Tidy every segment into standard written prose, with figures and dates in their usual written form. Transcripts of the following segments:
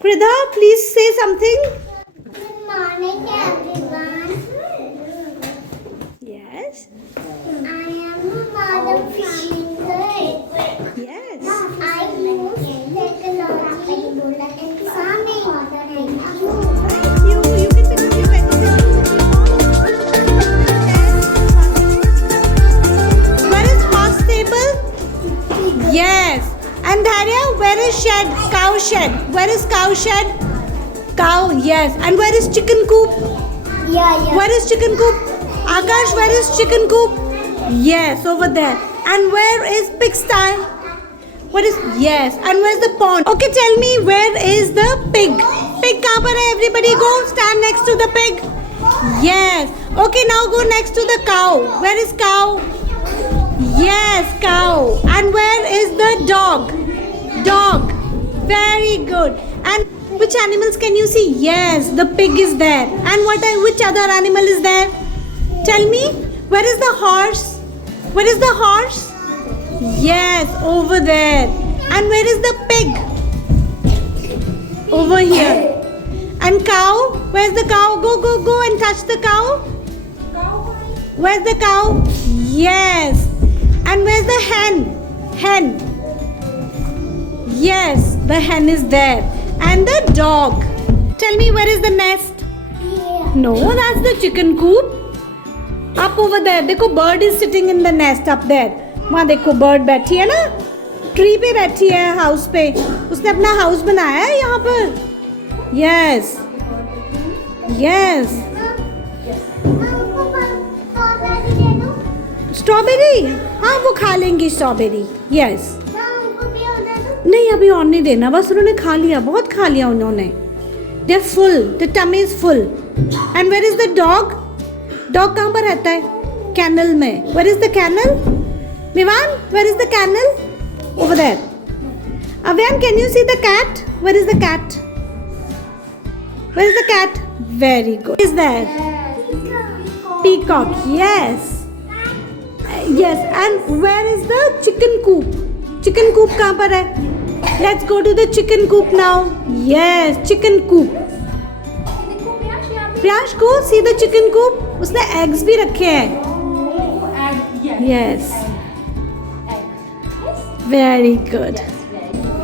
Kridha, please say something. Good morning, everyone. Yes. I am a modern farming girl. Yes. I use technology in farming. Thank you. Thank you. You can pick up your vegetables if you want. Where is horse stable? Yes. And Dharya, where is shed? Cow shed. Where is cow shed? Cow, yes. And where is chicken coop? Yeah. Where is chicken coop? Akash, where is chicken coop? Yes, over there. And where is pigsty? What is, yes. And where's the pond? Okay, tell me, where is the pig? Pig kahan par hai? Everybody go stand next to the pig. Yes. Okay, now go next to the cow. Where is cow? Yes, cow. And where is the dog? Dog. Very good. And which animals can you see? Yes, the pig is there. And which other animal is there? Tell me. Where is the horse? Where is the horse? Yes, over there. And where is the pig? Over here. And cow? Where's the cow? Go and touch the cow. Where's the cow? Yes. And where's the hen? Hen. Yes, the hen is there. And the dog. Tell me, where is the nest? No, that's the chicken coop. Up over there. देखो, bird is sitting in the nest up there. वहाँ देखो, bird बैठी है ना? Tree पे बैठी है, house पे. उसने अपना house बनाया है यहाँ पर. Yes. Yes. स्ट्रॉबेरी, हाँ वो खा लेंगी स्ट्रॉबेरी. यस. नहीं, अभी और नहीं देना, बस उन्होंने खा लिया, बहुत खा लिया उन्होंने. They are full, the tummy is full. And where is the dog? Dog कहाँ पर रहता है? कैनल में. Where is the kennel? Vivan, where is the kennel? Over there. Avyan, can you see the cat? Where is the cat? Where is the cat? Very good. Is there? Peacock. Yes. Yes, and where is the chicken coop? Chicken coop कहाँ पर है? Let's go to the chicken coop now. Yes, chicken coop. प्याश को see the chicken coop. उसने eggs भी रखे हैं. Yes. Very good.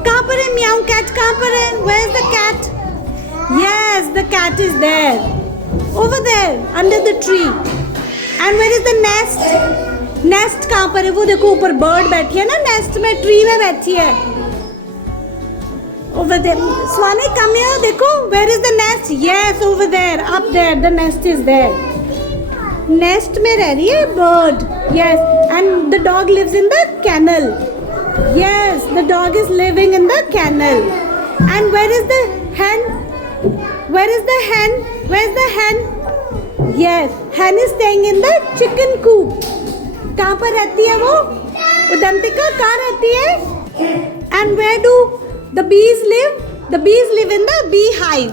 कहाँ पर है meow cat? कहाँ पर है? Where is the cat? Yes, the cat is there. Over there, under the tree. And where is the nest? Nest कहाँ पर है? वो देखो ऊपर बर्ड बैठी है ना, नेस्ट में, ट्री में बैठी है. Over there. Swani, come here. देखो, where is the nest? Yes, over there, up there, the nest is there. Nest में रह रही है bird. Yes. And the dog lives in the kennel. Yes, the dog is living in the kennel. And where is the hen? Where is the hen? Where is the hen? Yes, hen is staying in the chicken coop. कहाँ पर रहती है वो? उदंतिका, कहाँ रहती है? And where do the bees live? The bees live in the beehive.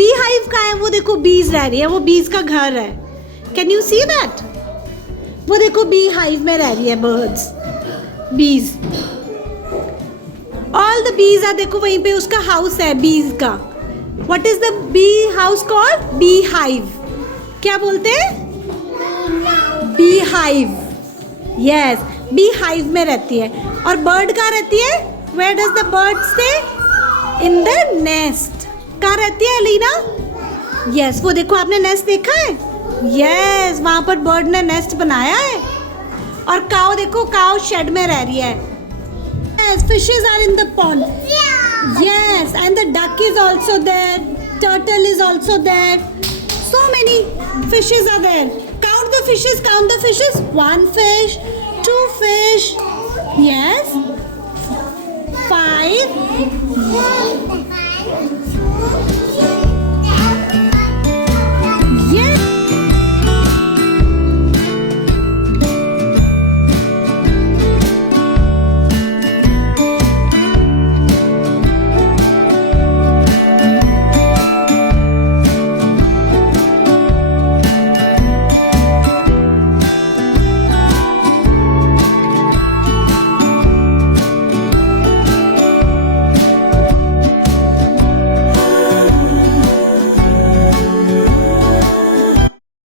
Beehive कहाँ है? वो देखो bees रह रही है, वो bees का घर है. Can you see that? वो देखो beehive में रह रही है birds. Bees. All the bees are, देखो वहीं पे उसका house है bees का. What is the bee house called? Beehive. क्या बोलते हैं? Beehive. यस, बी हाइव में रहती है. और बर्ड कहाँ रहती है? Where does the bird stay? In the nest. कहाँ रहती है अलीना? यस, वो देखो, आपने नेस्ट देखा है? यस, वहाँ पर बर्ड ने नेस्ट बनाया है. और काऊ देखो, काऊ शेड में रह रही है. Yes, fishes are in the pond. Yes, and the duck is also there. Turtle is also there. So many fishes are there. Count the fishes, count the fishes. 1 fish, 2 fish. Yes. 5.